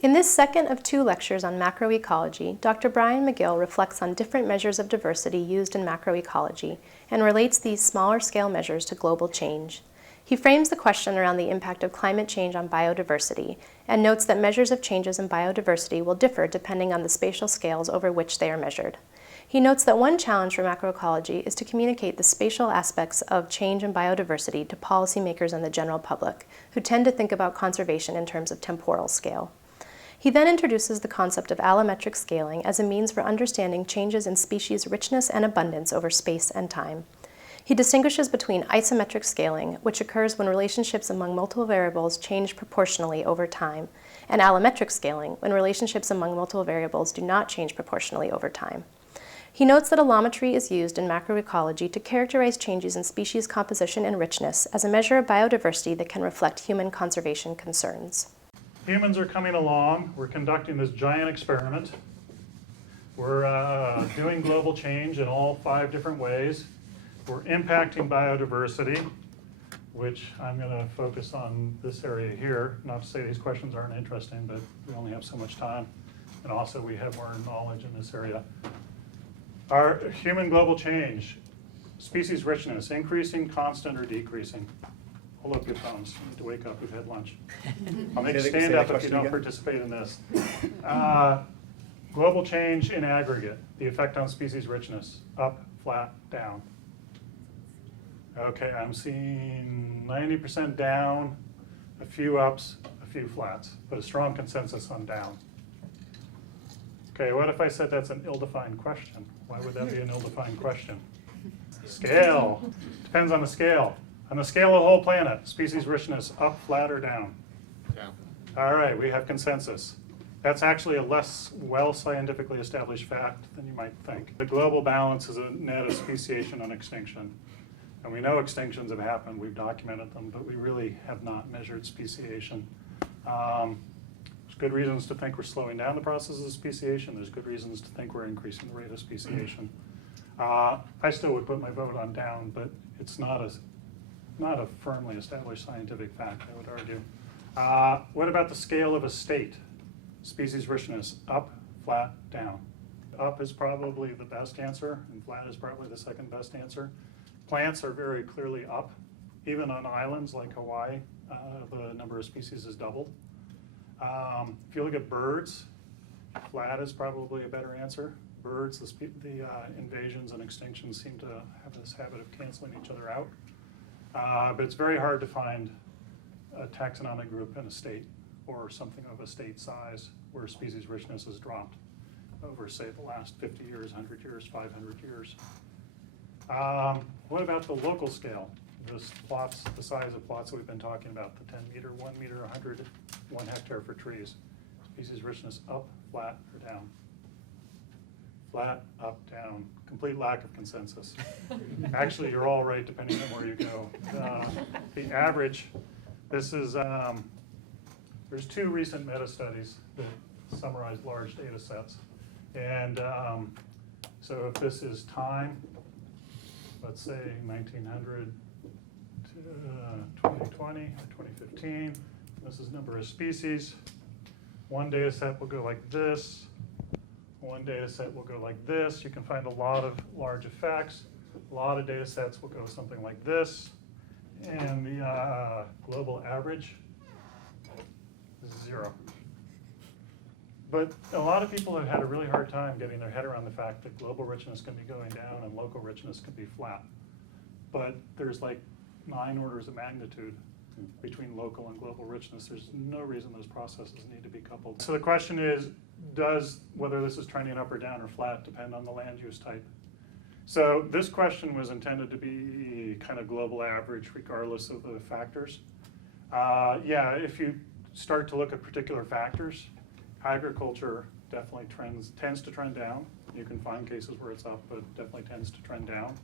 In this second of 2 lectures on macroecology, Dr. Brian McGill reflects on different measures of diversity used in macroecology and relates these smaller scale measures to global change. He frames the question around the impact of climate change on biodiversity and notes that measures of changes in biodiversity will differ depending on the spatial scales over which they are measured. He notes that one challenge for macroecology is to communicate the spatial aspects of change in biodiversity to policymakers and the general public, who tend to think about conservation in terms of temporal scale. He then introduces the concept of allometric scaling as a means for understanding changes in species richness and abundance over space and time. He distinguishes between isometric scaling, which occurs when relationships among multiple variables change proportionally over time, and allometric scaling, when relationships among multiple variables do not change proportionally over time. He notes that allometry is used in macroecology to characterize changes in species composition and richness as a measure of biodiversity that can reflect human conservation concerns. Humans are coming along. We're conducting this giant experiment. We're doing global change in all 5 different ways. We're impacting biodiversity, which I'm going to focus on this area here. Not to say these questions aren't interesting, but we only have so much time. And also we have more knowledge in this area. Our human global change, species richness, increasing, constant, or decreasing? Hold up your phones. You need to wake up. We've had lunch. I'll make you stand up if you don't participate in this. Global change in aggregate, the effect on species richness, up, flat, down. Okay, I'm seeing 90% down, a few ups, a few flats, but a strong consensus on down. Okay, what if I said that's an ill-defined question? Why would that be an ill-defined question? Scale. Depends on the scale. On the scale of the whole planet, species richness, up, flat, or down? Down. All right, we have consensus. That's actually a less well scientifically established fact than you might think. The global balance is a net of speciation and extinction. And we know extinctions have happened, we've documented them, but we really have not measured speciation. There's good reasons to think we're slowing down the process of speciation. There's good reasons to think we're increasing the rate of speciation. I still would put my vote on down, but it's not a firmly established scientific fact, I would argue. What about the scale of a state? Species richness, up, flat, down. Up is probably the best answer, and flat is probably the second best answer. Plants are very clearly up. Even on islands like Hawaii, the number of species is doubled. If you look at birds, flat is probably a better answer. Birds, the invasions and extinctions seem to have this habit of canceling each other out. But it's very hard to find a taxonomic group in a state or something of a state size where species richness has dropped over, say, the last 50 years, 100 years, 500 years. What about the local scale? This plots, the size of plots that we've been talking about, the 10 meter, 1 meter, 100, 1 hectare for trees. Species richness up, flat, or down? Flat, up, down. Complete lack of consensus. Actually, you're all right depending on where you go. The average, this is, there's 2 recent meta-studies that summarize large data sets. And so if this is time, let's say 1900 to 2020 or 2015, this is number of species. One data set will go like this. One data set will go like this. You can find a lot of large effects. A lot of data sets will go something like this. And the global average is 0. But a lot of people have had a really hard time getting their head around the fact that global richness can be going down and local richness can be flat. But there's like 9 orders of magnitude between local and global richness. There's no reason those processes need to be coupled. So the question is, does whether this is trending up or down or flat depend on the land use type? So this question was intended to be kind of global average regardless of the factors. Yeah, if you start to look at particular factors, agriculture definitely tends to trend down. You can find cases where it's up, but definitely tends to trend down.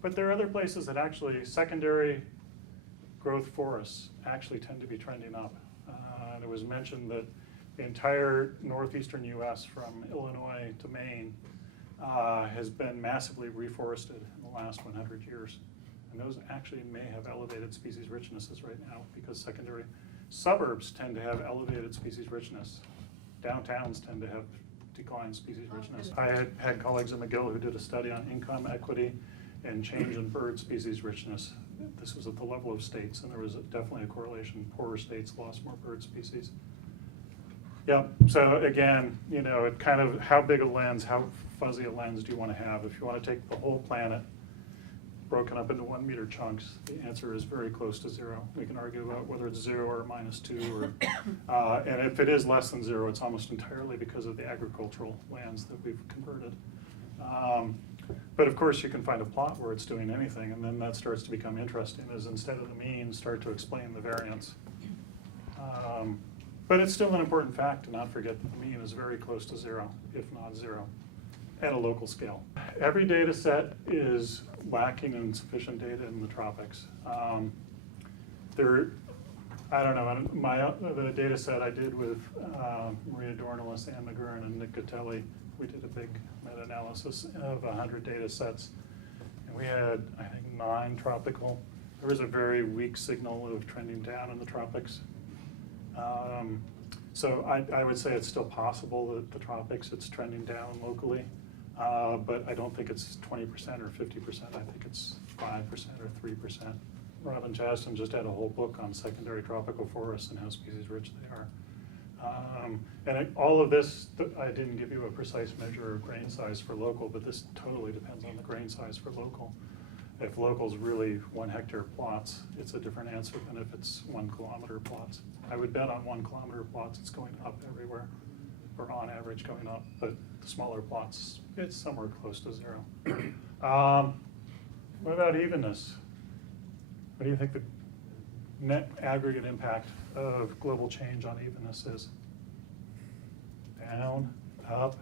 But there are other places that actually, secondary growth forests actually tend to be trending up. And it was mentioned that the entire northeastern US from Illinois to Maine has been massively reforested in the last 100 years. And those actually may have elevated species richnesses right now because secondary suburbs tend to have elevated species richness. Downtowns tend to have declined species richness. I had colleagues at McGill who did a study on income equity and change in bird species richness. This was at the level of states, and there was definitely a correlation. Poorer states lost more bird species. Yeah, so again, you know, it kind of, how big a lens, how fuzzy a lens do you want to have? If you want to take the whole planet broken up into 1 meter chunks, the answer is very close to 0. We can argue about whether it's 0 or -2, or, and if it is less than 0, it's almost entirely because of the agricultural lands that we've converted. But of course, you can find a plot where it's doing anything, and then that starts to become interesting, is instead of the mean, start to explain the variance. But it's still an important fact to not forget that the mean is very close to 0, if not 0, at a local scale. Every data set is lacking in sufficient data in the tropics. I don't know, the data set I did with Maria Dornalis, Ann McGurn, and Nick Gatelli, we did a big meta-analysis of 100 data sets. And we had, I think, 9 tropical. There was a very weak signal of trending down in the tropics. So I would say it's still possible that the tropics, it's trending down locally, but I don't think it's 20% or 50%. I think it's 5% or 3%. Robin Chaston just had a whole book on secondary tropical forests and how species rich they are. All of this, I didn't give you a precise measure of grain size for local, but this totally depends on the grain size for local. If local's really 1 hectare plots, it's a different answer than if it's 1 kilometer plots. I would bet on 1 kilometer plots, it's going up everywhere, or on average going up, but the smaller plots, it's somewhere close to 0. What about evenness? What do you think the net aggregate impact of global change on evenness is? Down, up?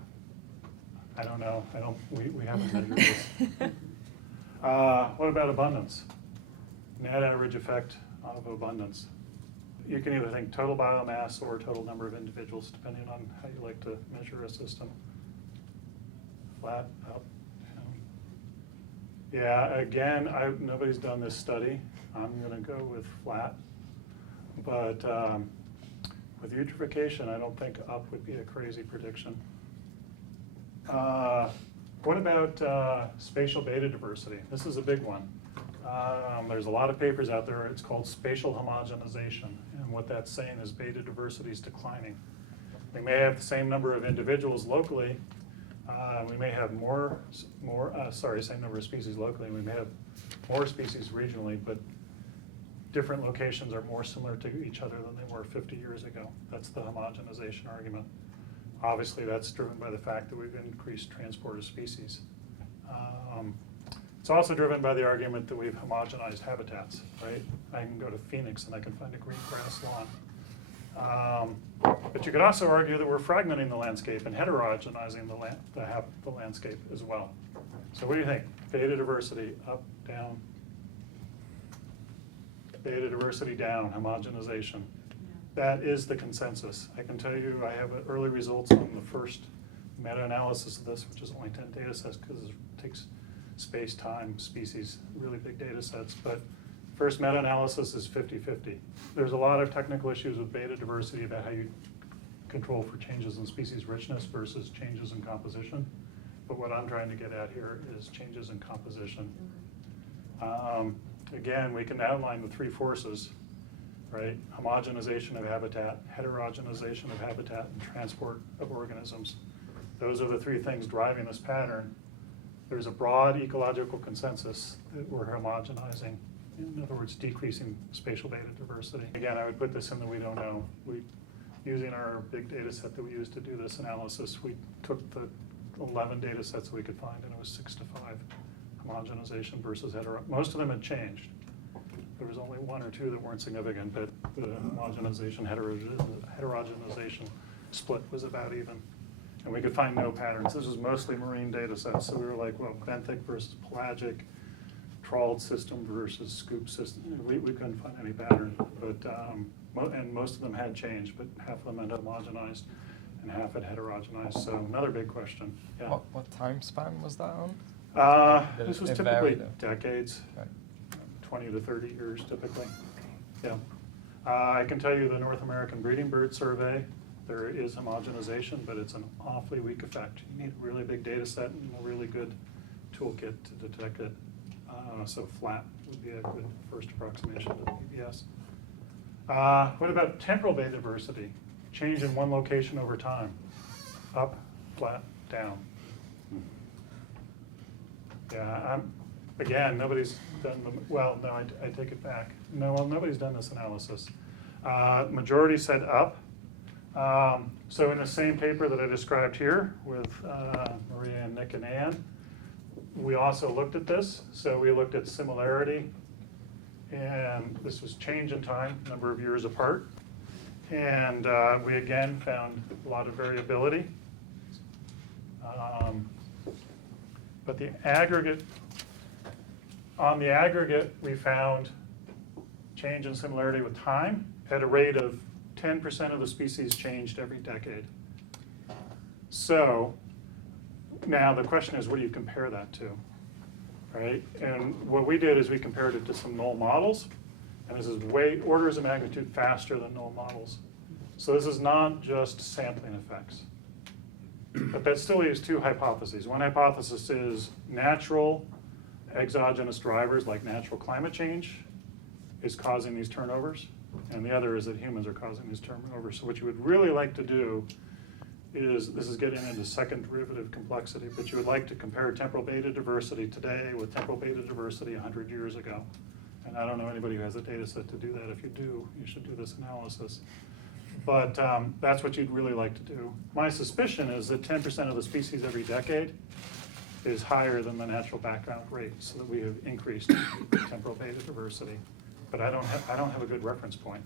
I don't know. We haven't measured this. What about abundance? Net average effect of abundance. You can either think total biomass or total number of individuals, depending on how you like to measure a system. Flat, up, down. Yeah, again, nobody's done this study. I'm going to go with flat. But with eutrophication, I don't think up would be a crazy prediction. What about spatial beta diversity? This is a big one. There's a lot of papers out there. It's called spatial homogenization. And what that's saying is beta diversity is declining. We may have the same number of individuals locally. We may have same number of species locally. We may have more species regionally, but different locations are more similar to each other than they were 50 years ago. That's the homogenization argument. Obviously, that's driven by the fact that we've increased transport of species. It's also driven by the argument that we've homogenized habitats, right? I can go to Phoenix and I can find a green grass lawn. But you could also argue that we're fragmenting the landscape and heterogenizing the landscape as well. So what do you think? Beta diversity, up, down? Beta diversity down, homogenization. That is the consensus. I can tell you I have early results on the first meta-analysis of this, which is only 10 data sets because it takes space, time, species, really big data sets. But first meta-analysis is 50-50. There's a lot of technical issues with beta diversity about how you control for changes in species richness versus changes in composition. But what I'm trying to get at here is changes in composition. Again, we can outline the 3 forces, right? Homogenization of habitat, heterogenization of habitat, and transport of organisms. Those are the 3 things driving this pattern. There's a broad ecological consensus that we're homogenizing. In other words, decreasing spatial beta diversity. Again, I would put this in the we don't know. Using our big data set that we used to do this analysis, we took the 11 data sets we could find, and it was 6 to 5 homogenization versus hetero. Most of them had changed. There was only 1 or 2 that weren't significant, but the homogenization, heterogenization split was about even. And we could find no patterns. This was mostly marine data sets. So we were like, well, benthic versus pelagic, trawled system versus scoop system. We couldn't find any pattern. But and most of them had changed, but half of them had homogenized and half had heterogenized. So another big question. Yeah. What time span was that on? This was typically decades, 20 to 30 years typically. Yeah. I can tell you the North American Breeding Bird Survey There is homogenization, but it's an awfully weak effect. You need a really big data set and a really good toolkit to detect it. So flat would be a good first approximation to PBS. What about temporal biodiversity? Change in one location over time. Up, flat, down. Yeah, again, nobody's done, well, no, I take it back. No, well, nobody's done this analysis. Majority said up. So in the same paper that I described here with Maria and Nick and Ann, we also looked at this. So we looked at similarity, and this was change in time, number of years apart. And we again found a lot of variability. But the aggregate, on the aggregate, we found change in similarity with time at a rate of 10% of the species changed every decade. So now the question is, what do you compare that to, right? And what we did is we compared it to some null models, and this is way orders of magnitude faster than null models. So this is not just sampling effects. But that still leaves two hypotheses. One hypothesis is natural exogenous drivers like natural climate change is causing these turnovers, and the other is that humans are causing these turnovers. So what you would really like to do is, this is getting into second derivative complexity, but you would like to compare temporal beta diversity today with temporal beta diversity 100 years ago. And I don't know anybody who has a data set to do that. If you do, you should do this analysis. But that's what you'd really like to do. My suspicion is that 10% of the species every decade is higher than the natural background rate, so that we have increased temporal beta diversity. But I don't have a good reference point.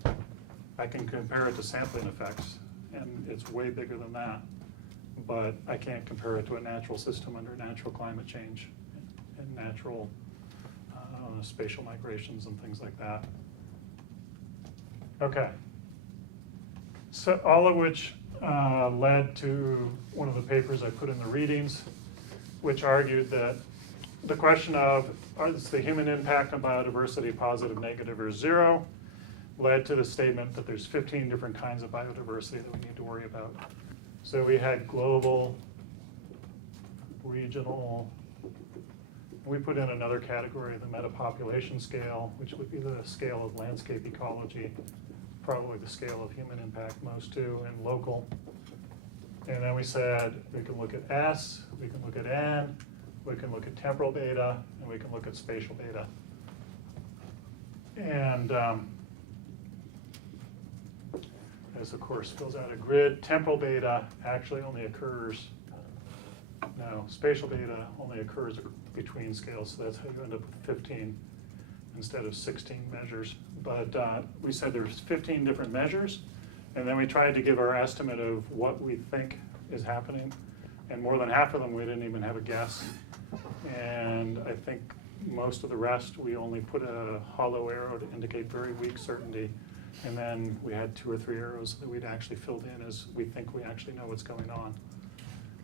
I can compare it to sampling effects, and it's way bigger than that. But I can't compare it to a natural system under natural climate change and natural spatial migrations and things like that. Okay. So all of which led to one of the papers I put in the readings, which argued that the question of, is the human impact on biodiversity positive, negative, or zero, led to the statement that there's 15 different kinds of biodiversity that we need to worry about. So we had global, regional, we put in another category, the metapopulation scale, which would be the scale of landscape ecology, probably the scale of human impact most too, and local. And then we said we can look at S, we can look at N, we can look at temporal beta, and we can look at spatial beta. And this, of course, fills out a grid. Temporal beta actually only occurs, no, spatial beta only occurs between scales, so that's how you end up with 15 instead of 16 measures. But we said there's 15 different measures, and then we tried to give our estimate of what we think is happening, and more than half of them we didn't even have a guess. And I think most of the rest we only put a hollow arrow to indicate very weak certainty, and then we had 2 or 3 arrows that we'd actually filled in as we think we actually know what's going on.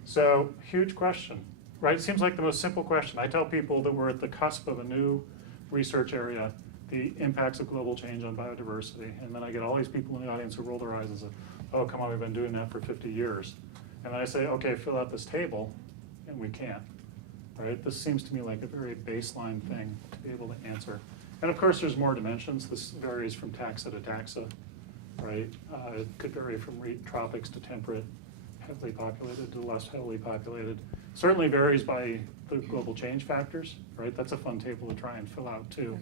So, huge question, right? It seems like the most simple question. I tell people that we're at the cusp of a new research area, the impacts of global change on biodiversity. And then I get all these people in the audience who roll their eyes and say, oh, come on, we've been doing that for 50 years. And then I say, okay, fill out this table, and we can't, right? This seems to me like a very baseline thing to be able to answer. And of course, there's more dimensions. This varies from taxa to taxa, right? It could vary from tropics to temperate, heavily populated to less heavily populated. Certainly varies by the global change factors, right? That's a fun table to try and fill out too.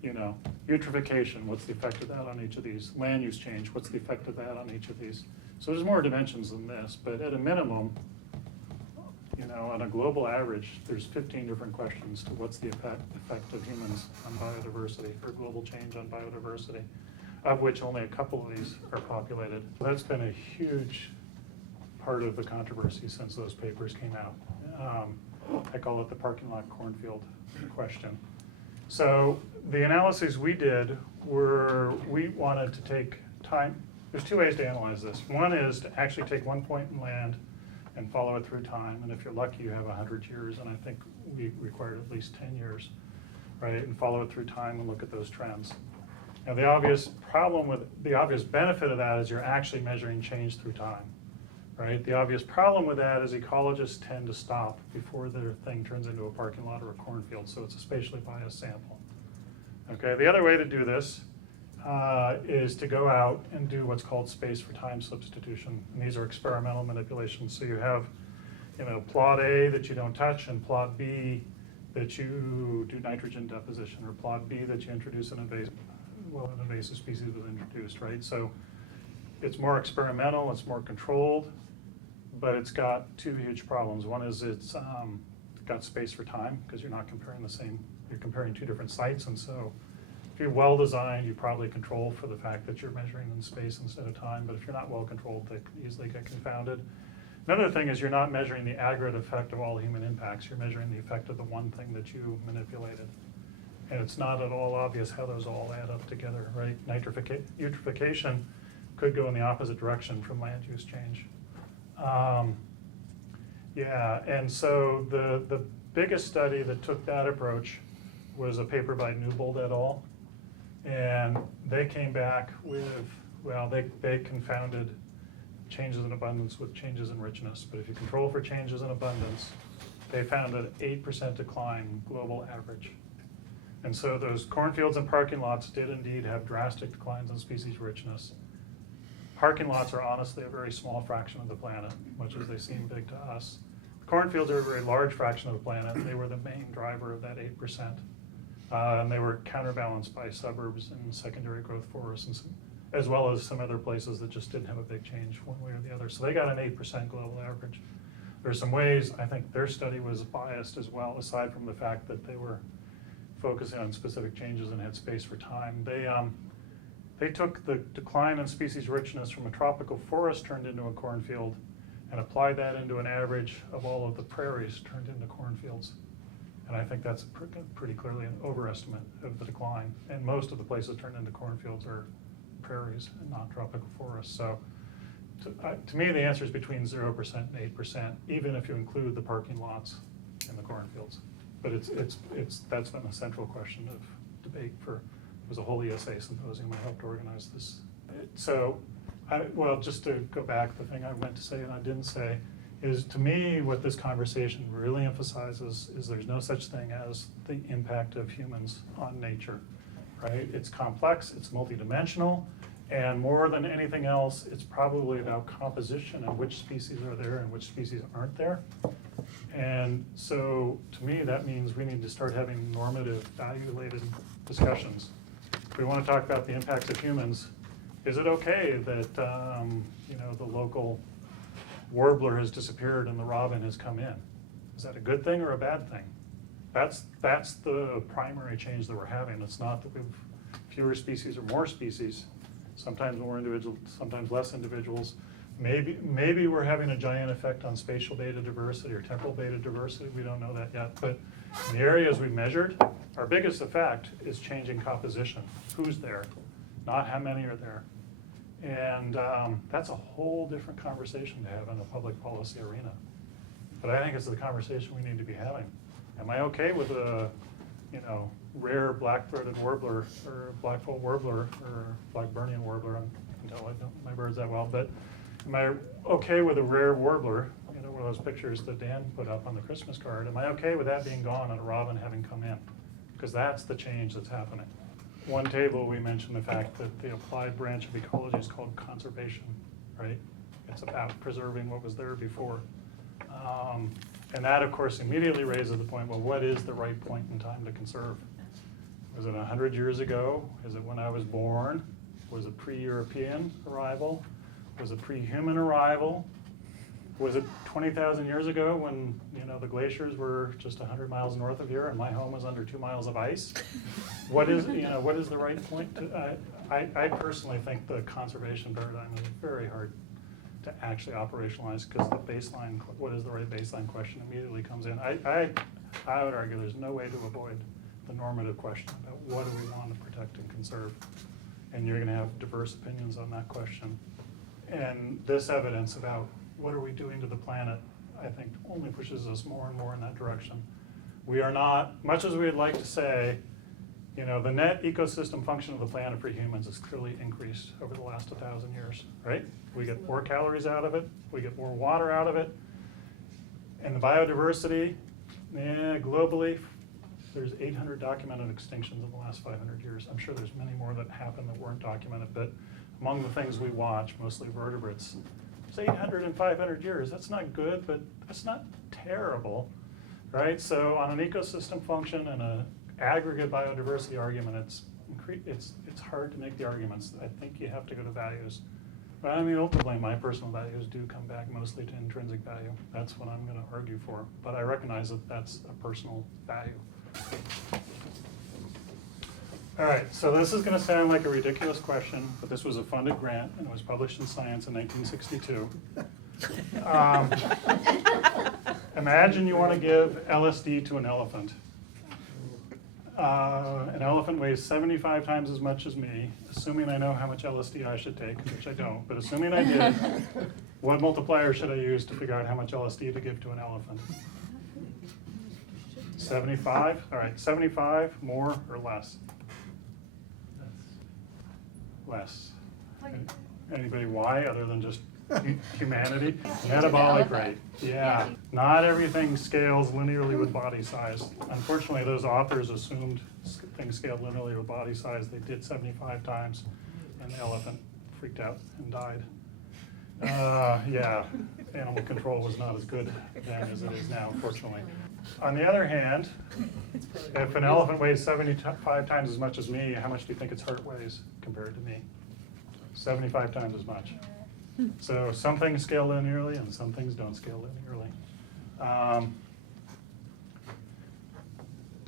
You know, eutrophication, what's the effect of that on each of these? Land use change, what's the effect of that on each of these? So there's more dimensions than this, but at a minimum, you know, on a global average, there's 15 different questions to what's the effect of humans on biodiversity or global change on biodiversity, of which only a couple of these are populated. That's been a huge part of the controversy since those papers came out. I call it the parking lot cornfield question. So the analyses we did were, we wanted to take time. There's 2 ways to analyze this. One is to actually take one point in land and follow it through time. And if you're lucky, you have 100 years. And I think we required at least 10 years, right? And follow it through time and look at those trends. Now the obvious benefit of that is you're actually measuring change through time, right? The obvious problem with that is ecologists tend to stop before their thing turns into a parking lot or a cornfield, so it's a spatially biased sample. Okay, the other way to do this is to go out and do what's called space for time substitution. And these are experimental manipulations. So you have, plot A that you don't touch and plot B that you do nitrogen deposition, or plot B that you introduce an invasive species was introduced, right? So it's more experimental, it's more controlled, but it's got two huge problems. One is it's got space for time, because you're not comparing you're comparing two different sites, and so if you're well designed, you probably control for the fact that you're measuring in space instead of time, but if you're not well controlled, they can easily get confounded. Another thing is you're not measuring the aggregate effect of all human impacts, you're measuring the effect of the one thing that you manipulated. And it's not at all obvious how those all add up together, right? Eutrophication could go in the opposite direction from land use change. Yeah, and so the biggest study that took that approach was a paper by Newbold et al. And they came back with, they confounded changes in abundance with changes in richness. But if you control for changes in abundance, they found an 8% decline global average. And so those cornfields and parking lots did indeed have drastic declines in species richness. Parking lots are honestly a very small fraction of the planet, much as they seem big to us. Cornfields are a very large fraction of the planet. They were the main driver of that 8%. And they were counterbalanced by suburbs and secondary growth forests, and as well as some other places that just didn't have a big change one way or the other. So they got an 8% global average. There's some ways I think their study was biased as well, aside from the fact that they were focusing on specific changes and had space for time. They took the decline in species richness from a tropical forest turned into a cornfield and applied that into an average of all of the prairies turned into cornfields. And I think that's pretty clearly an overestimate of the decline. And most of the places turned into cornfields are prairies and not tropical forests. So to me, the answer is between 0% and 8%, even if you include the parking lots and the cornfields. But that's been a central question of debate for, it was a whole ESA symposium I helped organize this. So, just to go back, the thing I meant to say and I didn't say is, to me, what this conversation really emphasizes is there's no such thing as the impact of humans on nature, right? It's complex, it's multidimensional, and more than anything else, it's probably about composition and which species are there and which species aren't there. And so, to me, that means we need to start having normative, value-related discussions. If we want to talk about the impacts of humans, is it okay that the local warbler has disappeared and the robin has come in? Is that a good thing or a bad thing? That's the primary change that we're having. It's not that we have fewer species or more species. Sometimes more individuals, sometimes less individuals. Maybe we're having a giant effect on spatial beta diversity or temporal beta diversity. We don't know that yet. But in the areas we measured, our biggest effect is changing composition. Who's there? Not how many are there. And that's a whole different conversation to have in a public policy arena. But I think it's the conversation we need to be having. Am I okay with a rare black-throated warbler or black-fold warbler or Blackburnian warbler? I can tell I don't know my birds that well, but am I okay with a rare warbler, one of those pictures that Dan put up on the Christmas card? Am I okay with that being gone and a robin having come in? Because that's the change that's happening. One table, we mentioned the fact that the applied branch of ecology is called conservation, right? It's about preserving what was there before. And that, of course, immediately raises the point, well, what is the right point in time to conserve? Was it 100 years ago? Is it when I was born? Was it pre-European arrival? Was it pre-human arrival? Was it 20,000 years ago when the glaciers were just 100 miles north of here and my home was under 2 miles of ice? What is the right point? I personally think the conservation paradigm is very hard to actually operationalize, because the baseline, what is the right baseline question, immediately comes in. I would argue there's no way to avoid the normative question about what do we want to protect and conserve, and you're going to have diverse opinions on that question. And this evidence about what are we doing to the planet, I think, only pushes us more and more in that direction. We are not, much as we'd like to say, You know, the net ecosystem function of the planet for humans has clearly increased over the last 1,000 years, right? We get more calories out of it, we get more water out of it, and the biodiversity, globally, there's 800 documented extinctions in the last 500 years. I'm sure there's many more that happened that weren't documented, but among the things we watch, mostly vertebrates, it's 800 and 500 years. That's not good, but that's not terrible, right? So on an ecosystem function and an aggregate biodiversity argument, it's hard to make the arguments. I think you have to go to values. But I mean, ultimately, my personal values do come back mostly to intrinsic value. That's what I'm going to argue for. But I recognize that that's a personal value. All right, so this is going to sound like a ridiculous question, but this was a funded grant and it was published in Science in 1962. Imagine you want to give LSD to an elephant. An elephant weighs 75 times as much as me, assuming I know how much LSD I should take, which I don't, but assuming I did, what multiplier should I use to figure out how much LSD to give to an elephant? 75? All right, 75, more or less? Less. Anybody why, other than just humanity? Metabolic rate, yeah. Not everything scales linearly with body size. Unfortunately, those authors assumed things scaled linearly with body size. They did 75 times, and the elephant freaked out and died. Yeah, animal control was not as good then as it is now, unfortunately. On the other hand, if an elephant weighs 75 times as much as me, how much do you think its heart weighs compared to me? 75 times as much. So some things scale linearly and some things don't scale linearly.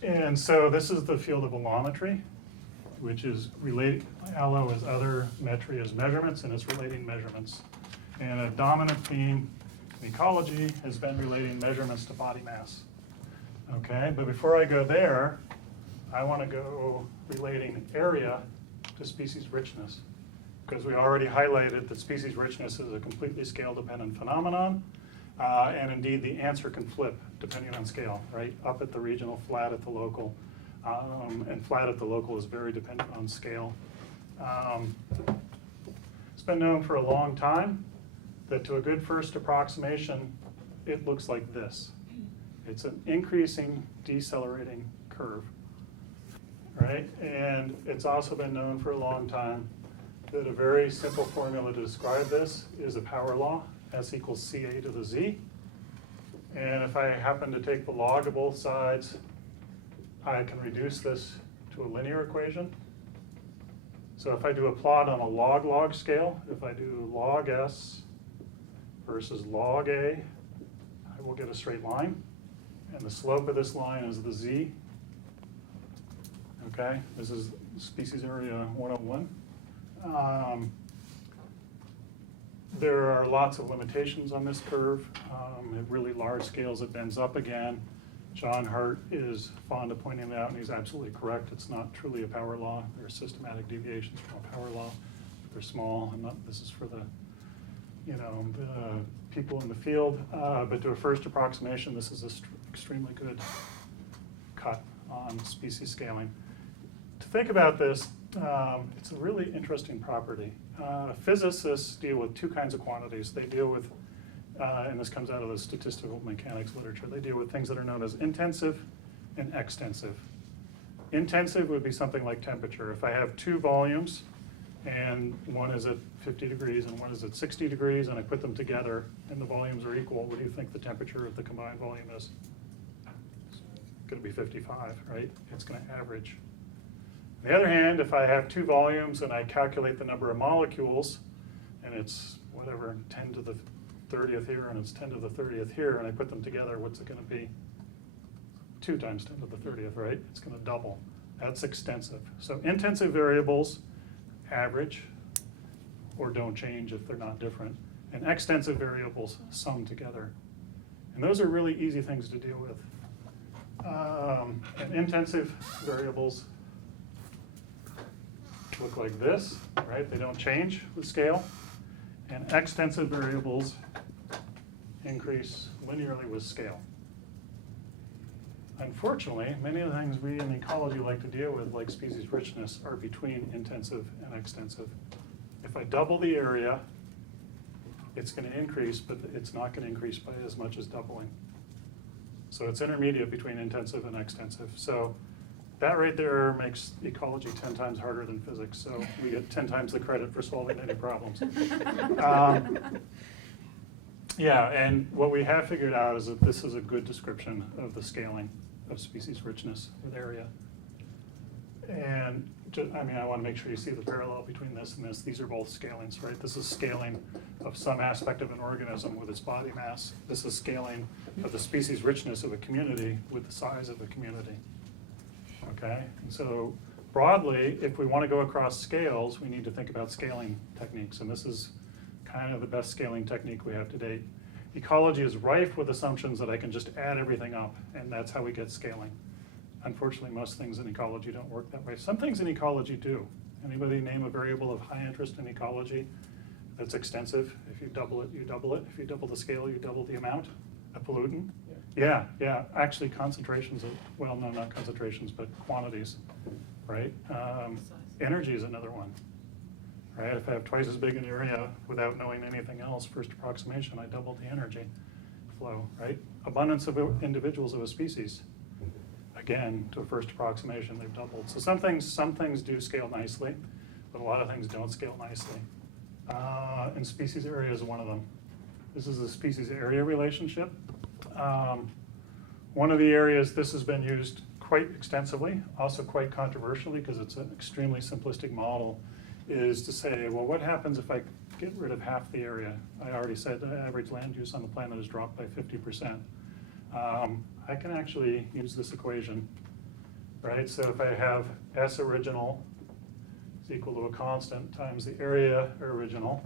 And so this is the field of allometry, which is related, allo is other, metry is measurements, and it's relating measurements. And a dominant theme in ecology has been relating measurements to body mass. Okay, but before I go there, I want to go relating area to species richness, because we already highlighted that species richness is a completely scale-dependent phenomenon, and indeed the answer can flip depending on scale, right? Up at the regional, flat at the local, and flat at the local is very dependent on scale. It's been known for a long time that to a good first approximation, it looks like this. It's an increasing, decelerating curve, right? And it's also been known for a long time that a very simple formula to describe this is a power law, S equals CA to the Z. And if I happen to take the log of both sides, I can reduce this to a linear equation. So if I do a plot on a log-log scale, if I do log S versus log A, I will get a straight line. And the slope of this line is the Z. Okay, this is species area 101. There are lots of limitations on this curve. At really large scales, it bends up again. John Hart is fond of pointing that out, and he's absolutely correct. It's not truly a power law. There are systematic deviations from a power law. They're small. This is for the people in the field. But to a first approximation, this is an extremely good cut on species scaling. To think about this, it's a really interesting property. Physicists deal with two kinds of quantities. They deal with, and this comes out of the statistical mechanics literature, they deal with things that are known as intensive and extensive. Intensive would be something like temperature. If I have two volumes, and one is at 50 degrees and one is at 60 degrees, and I put them together, and the volumes are equal, what do you think the temperature of the combined volume is? It's going to be 55, right? It's going to average. On the other hand, if I have two volumes and I calculate the number of molecules, and it's whatever, 10 to the 30th here, and it's 10 to the 30th here, and I put them together, what's it going to be? 2 times 10 to the 30th, right? It's going to double. That's extensive. So intensive variables average or don't change if they're not different. And extensive variables sum together. And those are really easy things to deal with. And intensive variables look like this, right? They don't change with scale. And extensive variables increase linearly with scale. unfortunately, many of the things we in ecology like to deal with, like species richness, are between intensive and extensive. If I double the area, it's going to increase, but it's not going to increase by as much as doubling. So it's intermediate between intensive and extensive. So that right there makes ecology 10 times harder than physics. So we get 10 times the credit for solving any problems. Yeah, and what we have figured out is that this is a good description of the scaling of species richness with area. And I want to make sure you see the parallel between this and this. These are both scalings, right? This is scaling of some aspect of an organism with its body mass. This is scaling of the species richness of a community with the size of a community. Okay, and so broadly, if we want to go across scales, we need to think about scaling techniques, and this is kind of the best scaling technique we have to date. Ecology is rife with assumptions that I can just add everything up, and that's how we get scaling. Unfortunately, most things in ecology don't work that way. Some things in ecology do. Anybody name a variable of high interest in ecology that's extensive? If you double it, you double it. If you double the scale, you double the amount. A pollutant? Yeah. Actually, concentrations of, well, no, not concentrations, but quantities, right? Energy is another one, right? If I have twice as big an area without knowing anything else, first approximation, I double the energy flow, right? Abundance of individuals of a species. Again, to a first approximation, they've doubled. So some things do scale nicely, but a lot of things don't scale nicely. And species area is one of them. This is a species area relationship. One of the areas this has been used quite extensively, also quite controversially because it's an extremely simplistic model, is to say, well, what happens if I get rid of half the area? I already said the average land use on the planet has dropped by 50%. I can actually use this equation, right? So if I have S original is equal to a constant times the area original,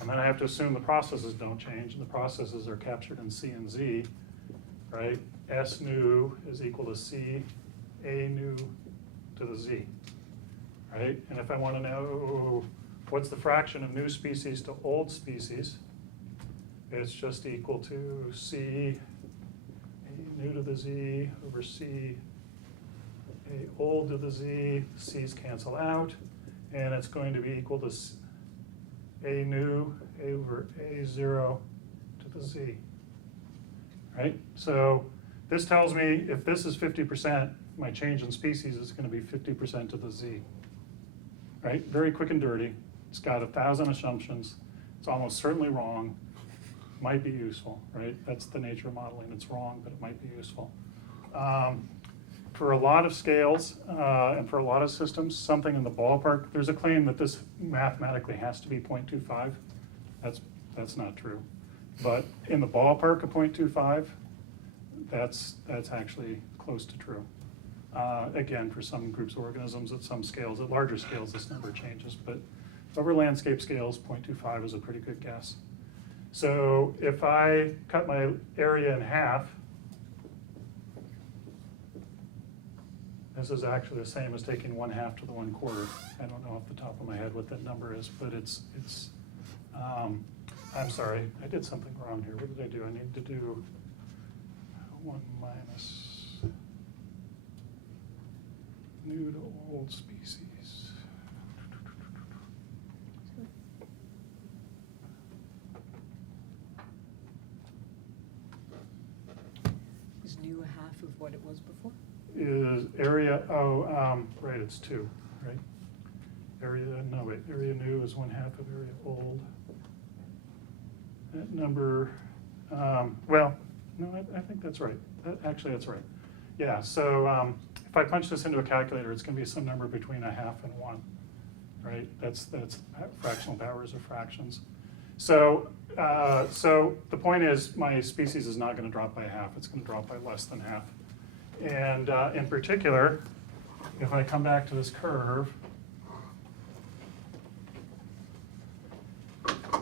and then I have to assume the processes don't change, and the processes are captured in C and Z, right? S new is equal to C A new to the Z, right? And if I want to know what's the fraction of new species to old species, it's just equal to C A new to the Z over C A old to the Z. C's cancel out, and it's going to be equal to A new over A zero to the Z, right? So this tells me if this is 50%, my change in species is going to be 50% to the Z, right? Very quick and dirty. It's got 1,000 assumptions. It's almost certainly wrong. Might be useful, right? That's the nature of modeling. It's wrong, but it might be useful. For a lot of scales and for a lot of systems, something in the ballpark, there's a claim that this mathematically has to be 0.25. That's not true. But in the ballpark of 0.25, that's actually close to true. Again, for some groups of organisms at some scales, at larger scales, this number changes, but over landscape scales, 0.25 is a pretty good guess. So if I cut my area in half, this is actually the same as taking 1/2 to the 1/4. I don't know off the top of my head what that number is, but it's I'm sorry, I did something wrong here. What did I do? I need to do 1 minus new to old species. Is new a half of what it was before? Is area, right, it's 2, right? Area new is 1/2 of area old. That number, well, no, I think that's right. Actually, that's right. Yeah, so if I punch this into a calculator, it's going to be some number between 1/2 and 1, right? That's fractional powers of fractions. So the point is my species is not going to drop by 1/2. It's going to drop by less than 1/2. And in particular, if I come back to this curve,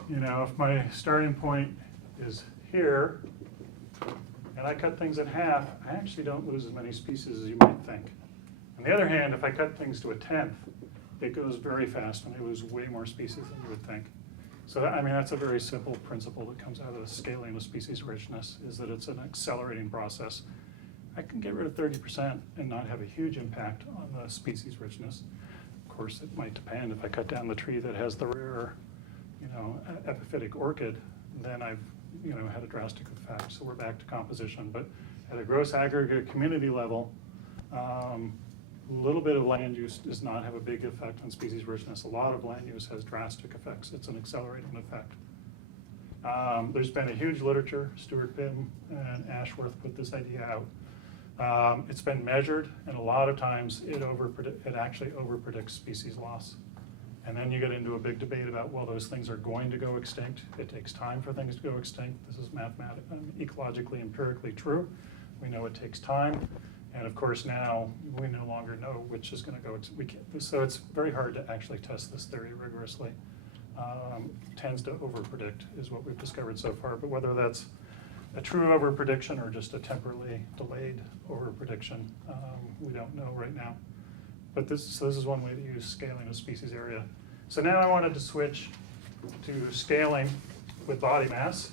you know, if my starting point is here, and I cut things in half, I actually don't lose as many species as you might think. On the other hand, if I cut things to 1/10, it goes very fast and I lose way more species than you would think. So that's a very simple principle that comes out of the scaling of species richness, is that it's an accelerating process. I can get rid of 30% and not have a huge impact on the species richness. Of course, it might depend. If I cut down the tree that has the rare, epiphytic orchid, then I've, had a drastic effect. So we're back to composition. But at a gross aggregate community level, a little bit of land use does not have a big effect on species richness. A lot of land use has drastic effects. It's an accelerating effect. There's been a huge literature. Stuart Pym and Ashworth put this idea out. It's been measured, and a lot of times it actually overpredicts species loss. And then you get into a big debate about, well, those things are going to go extinct. It takes time for things to go extinct. This is ecologically, empirically true. We know it takes time. And of course now, we no longer know which is going to go. So it's very hard to actually test this theory rigorously. Tends to overpredict is what we've discovered so far. But whether that's a true overprediction or just a temporally delayed overprediction, we don't know right now. But this is one way to use scaling of species area. So now I wanted to switch to scaling with body mass.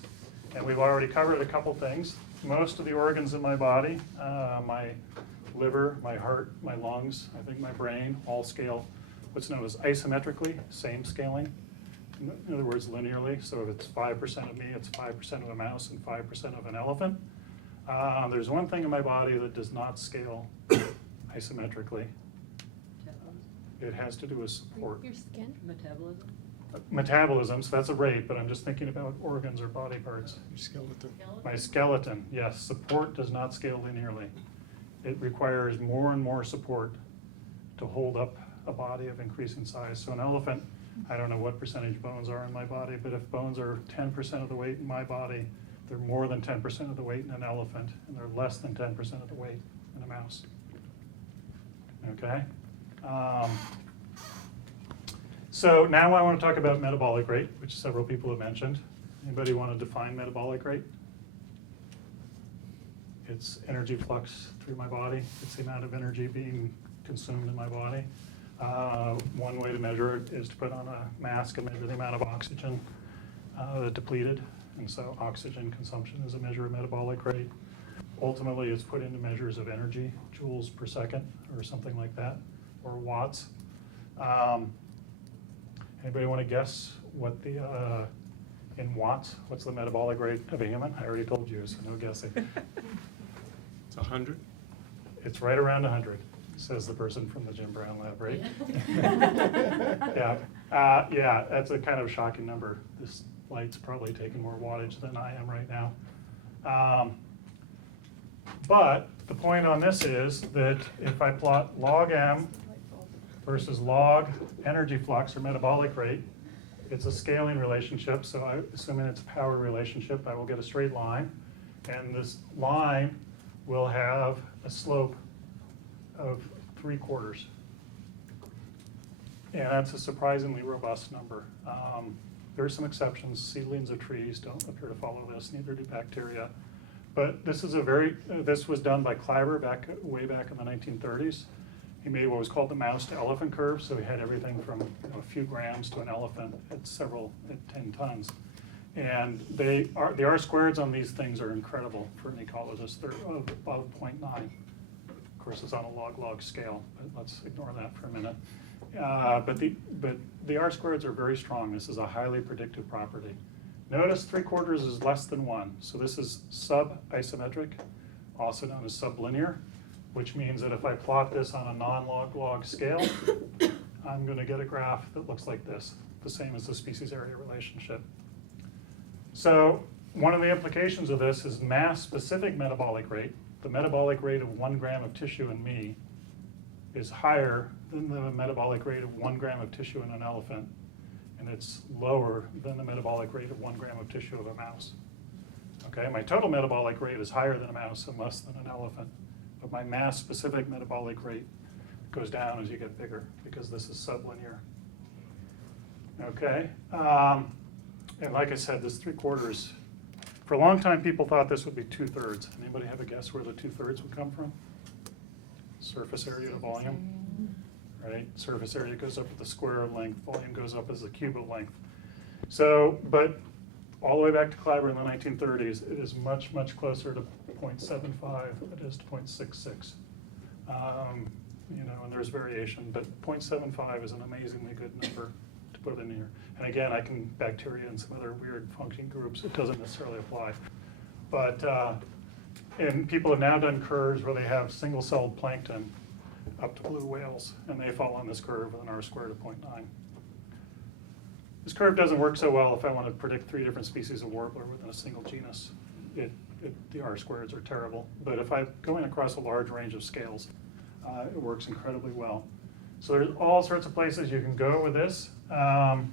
And we've already covered a couple things. Most of the organs in my body, my liver, my heart, my lungs, I think my brain, all scale what's known as isometrically, same scaling. In other words, linearly. So if it's 5% of me, it's 5% of a mouse and 5% of an elephant. There's one thing in my body that does not scale isometrically. It has to do with support. Your skin? Metabolism? Metabolism, so that's a rate, but I'm just thinking about organs or body parts. Your skeleton. My skeleton, yes, support does not scale linearly. It requires more and more support to hold up a body of increasing size. So an elephant, I don't know what percentage bones are in my body, but if bones are 10% of the weight in my body, they're more than 10% of the weight in an elephant, and they're less than 10% of the weight in a mouse. Okay? So now I want to talk about metabolic rate, which several people have mentioned. Anybody want to define metabolic rate? It's energy flux through my body. It's the amount of energy being consumed in my body. One way to measure it is to put on a mask and measure the amount of oxygen depleted. And so oxygen consumption is a measure of metabolic rate. Ultimately, it's put into measures of energy, joules per second or something like that, or watts. Anybody want to guess what in watts, what's the metabolic rate of a human? I already told you, so no guessing. It's 100. It's right around 100, says the person from the Jim Brown lab, right? Yeah, that's a kind of shocking number. This light's probably taking more wattage than I am right now. But the point on this is that if I plot log m versus log energy flux or metabolic rate, it's a scaling relationship. So assuming it's a power relationship, I will get a straight line. And this line will have a slope of 3/4. And that's a surprisingly robust number. There are some exceptions. Seedlings of trees don't appear to follow this, neither do bacteria. But this is this was done by Kleiber way back in the 1930s. He made what was called the mouse to elephant curve. So he had everything from a few grams to an elephant at 10 tons. And the R-squareds on these things are incredible for an ecologist. They're above 0.9. Of course, it's on a log-log scale, but let's ignore that for a minute. But the R-squareds are very strong. This is a highly predictive property. Notice 3/4 is less than 1. So this is sub-isometric, also known as sublinear, which means that if I plot this on a non-log-log scale, I'm going to get a graph that looks like this, the same as the species area relationship. So one of the implications of this is mass-specific metabolic rate. The metabolic rate of 1 gram of tissue in me is higher than the metabolic rate of 1 gram of tissue in an elephant, and it's lower than the metabolic rate of 1 gram of tissue of a mouse. Okay, my total metabolic rate is higher than a mouse and less than an elephant, but my mass-specific metabolic rate goes down as you get bigger because this is sublinear. Okay, and like I said, this 3/4, for a long time people thought this would be 2/3. Anybody have a guess where the 2/3 would come from? Surface area to volume, right? Surface area goes up with the square of length, volume goes up as the cube of length. So, but all the way back to Kleiber in the 1930s, it is much, much closer to 0.75 than it is to 0.66. You know, and there's variation, but 0.75 is an amazingly good number to put in here. And again, bacteria and some other weird function groups, it doesn't necessarily apply. But, and people have now done curves where they have single-celled plankton up to blue whales, and they fall on this curve with an R-squared of 0.9. This curve doesn't work so well if I want to predict 3 different species of warbler within a single genus. The R-squareds are terrible. But if I'm going across a large range of scales, it works incredibly well. So there's all sorts of places you can go with this. A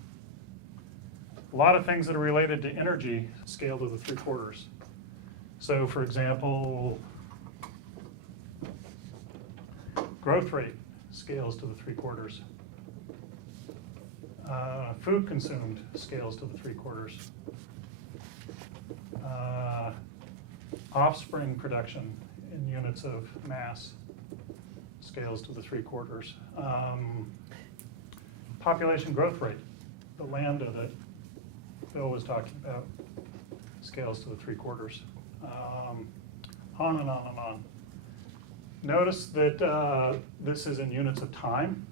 lot of things that are related to energy scale to the 3/4. So for example, growth rate scales to the 3/4. Food consumed scales to the 3/4. Offspring production in units of mass scales to the 3/4. Population growth rate, the lambda that Bill was talking about, scales to the 3/4. On and on and on. Notice that this is in units of time.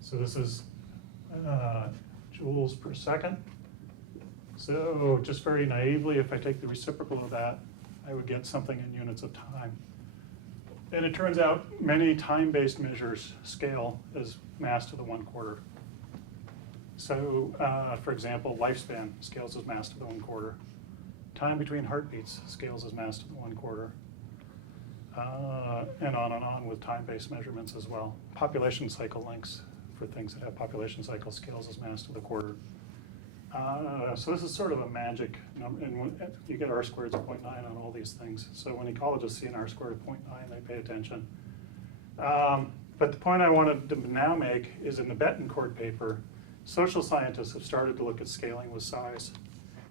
So this is joules per second. So just very naively, if I take the reciprocal of that, I would get something in units of time. And it turns out many time-based measures scale as mass to the 1/4. So for example, lifespan scales as mass to the 1/4. Time between heartbeats scales as mass to the 1/4. And on with time-based measurements as well. Population cycle lengths for things that have population cycle scales as mass to the 1/4. So this is sort of a magic number, and you get R-squareds of 0.9 on all these things. So when ecologists see an R-squared of 0.9, they pay attention. But the point I wanted to now make is in the Betancourt paper, social scientists have started to look at scaling with size.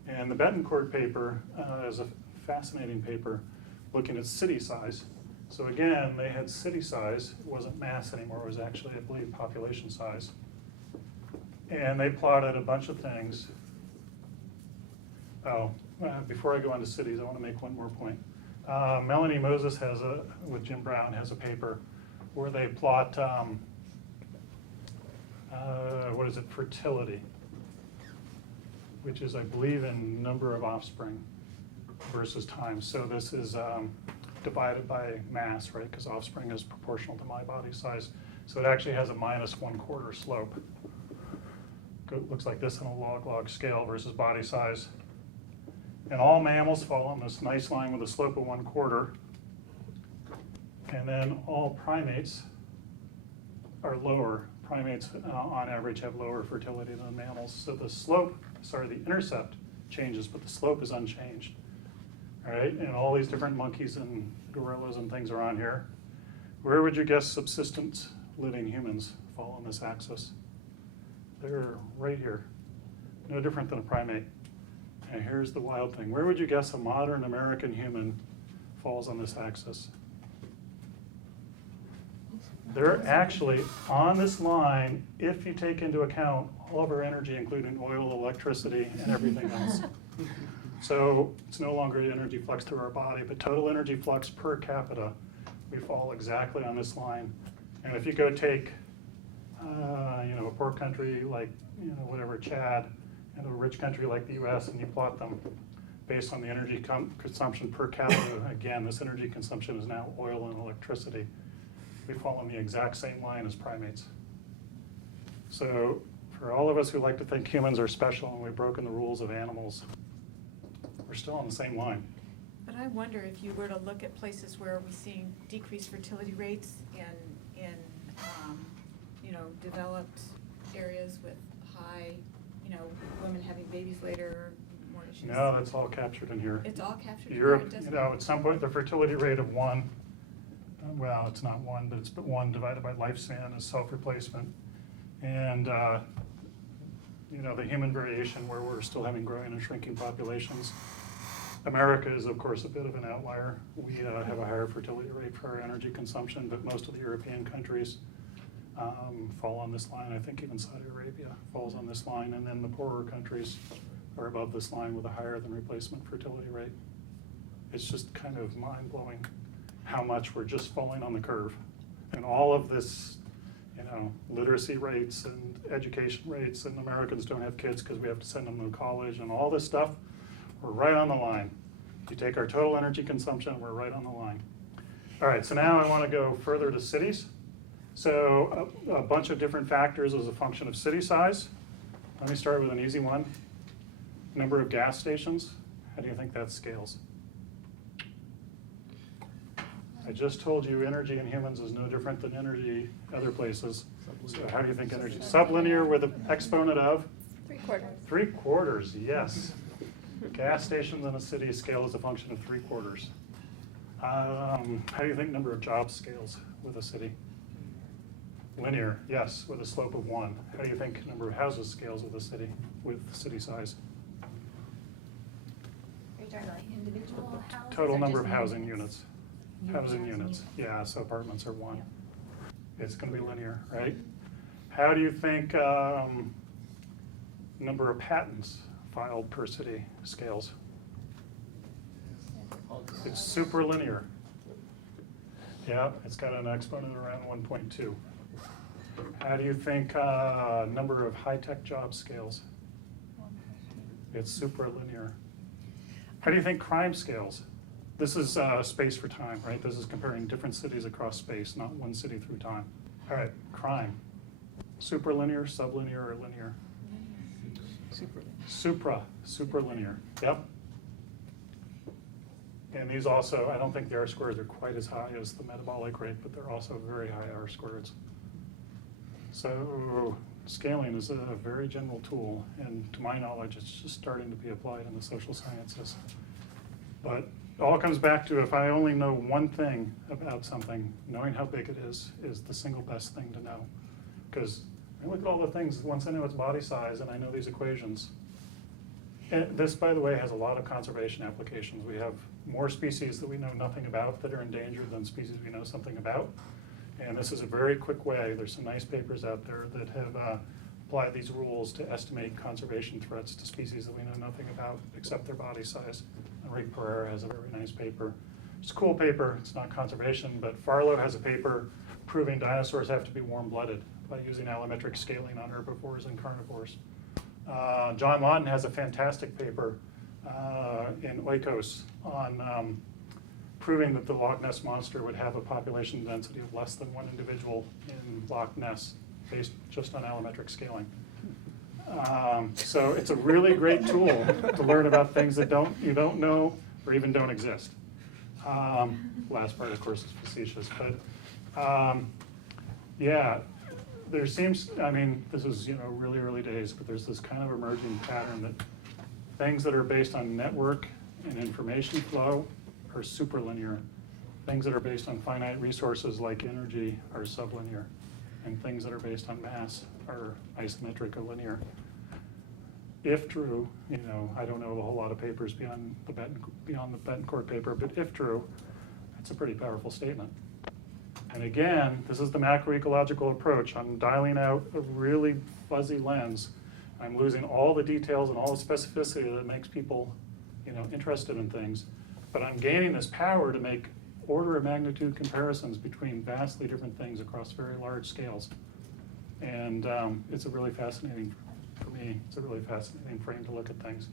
And the Betancourt paper is a fascinating paper looking at city size. So again, they had city size. It wasn't mass anymore. It was actually, I believe, population size. And they plotted a bunch of things. Before I go into cities, I want to make one more point. Melanie Moses with Jim Brown, has a paper where they plot, fertility, which is, I believe, in number of offspring versus time. So this is divided by mass, right? Because offspring is proportional to my body size. So it actually has a -1/4 slope. It looks like this on a log-log scale versus body size. And all mammals fall on this nice line with a slope of 1/4. And then all primates are lower. Primates, on average, have lower fertility than mammals. So the intercept changes, but the slope is unchanged. All right, and all these different monkeys and gorillas and things are on here. Where would you guess subsistence living humans fall on this axis? They're right here. No different than a primate. And here's the wild thing. Where would you guess a modern American human falls on this axis? They're actually on this line if you take into account all of our energy, including oil, electricity, and everything else. So it's no longer energy flux through our body, but total energy flux per capita, we fall exactly on this line. And if you go take a poor country like, Chad, and a rich country like the US, and you plot them based on the energy consumption per capita, again, this energy consumption is now oil and electricity. We fall on the exact same line as primates. So for all of us who like to think humans are special and we've broken the rules of animals, we're still on the same line. But I wonder if you were to look at places where we're seeing decreased fertility rates in developed areas with high, women having babies later, more issues. No, that's all captured in here. It's all captured in Europe, here? at some point, the fertility rate of 1, well, it's not 1, but it's 1 divided by lifespan is self-replacement. And, the human variation where we're still having growing and shrinking populations. America is, of course, a bit of an outlier. We have a higher fertility rate for our energy consumption, but most of the European countries fall on this line. I think even Saudi Arabia falls on this line, and then the poorer countries are above this line with a higher than replacement fertility rate. It's just kind of mind-blowing how much we're just falling on the curve. And all of this, you know, literacy rates and education rates, and Americans don't have kids because we have to send them to college and all this stuff, we're right on the line. You take our total energy consumption, we're right on the line. All right, so now I want to go further to cities. So a bunch of different factors as a function of city size. Let me start with an easy one. Number of gas stations. How do you think that scales? I just told you energy in humans is no different than energy other places. So how do you think energy? Sublinear with an exponent of? 3/4. 3/4, yes. Gas stations in a city scale as a function of 3/4. How do you think number of jobs scales with a city? Linear, yes, with a slope of 1. How do you think number of houses scales with a city, with city size? Are you talking like individual houses? Total or number just of housing units? units. Housing units, yeah, so apartments are 1. It's gonna be linear, right? How do you think number of patents filed per city scales? It's super linear. Yeah, it's got an exponent around 1.2. How do you think number of high-tech job scales? It's super linear. How do you think crime scales? This is space for time, right? This is comparing different cities across space, not one city through time. All right, crime. Superlinear, sublinear, or linear? Supralinear, yep. And these also, I don't think the R-squareds are quite as high as the metabolic rate, but they're also very high R-squareds. So scaling is a very general tool, and to my knowledge, it's just starting to be applied in the social sciences. But it all comes back to, if I only know one thing about something, knowing how big it is the single best thing to know. Because I look at all the things, once I know its body size and I know these equations. And this, by the way, has a lot of conservation applications. We have more species that we know nothing about that are endangered than species we know something about. And this is a very quick way. There's some nice papers out there that have applied these rules to estimate conservation threats to species that we know nothing about except their body size. And Rick Pereira has a very nice paper. It's a cool paper. It's not conservation, but Farlow has a paper proving dinosaurs have to be warm-blooded by using allometric scaling on herbivores and carnivores. John Lawton has a fantastic paper in Oikos on proving that the Loch Ness Monster would have a population density of less than one individual in Loch Ness based just on allometric scaling. So it's a really great tool to learn about things that you don't know or even don't exist. Last part, of course, is facetious, but yeah, there seems, I mean, this is really early days, but there's this kind of emerging pattern that things that are based on network and information flow are superlinear. Things that are based on finite resources like energy are sublinear. And things that are based on mass are isometric or linear. If true, I don't know a whole lot of papers beyond the Betancourt paper, but if true, it's a pretty powerful statement. And again, this is the macroecological approach. I'm dialing out a really fuzzy lens. I'm losing all the details and all the specificity that makes people, interested in things. But I'm gaining this power to make order of magnitude comparisons between vastly different things across very large scales. And it's a really fascinating, for me, it's a really fascinating frame to look at things.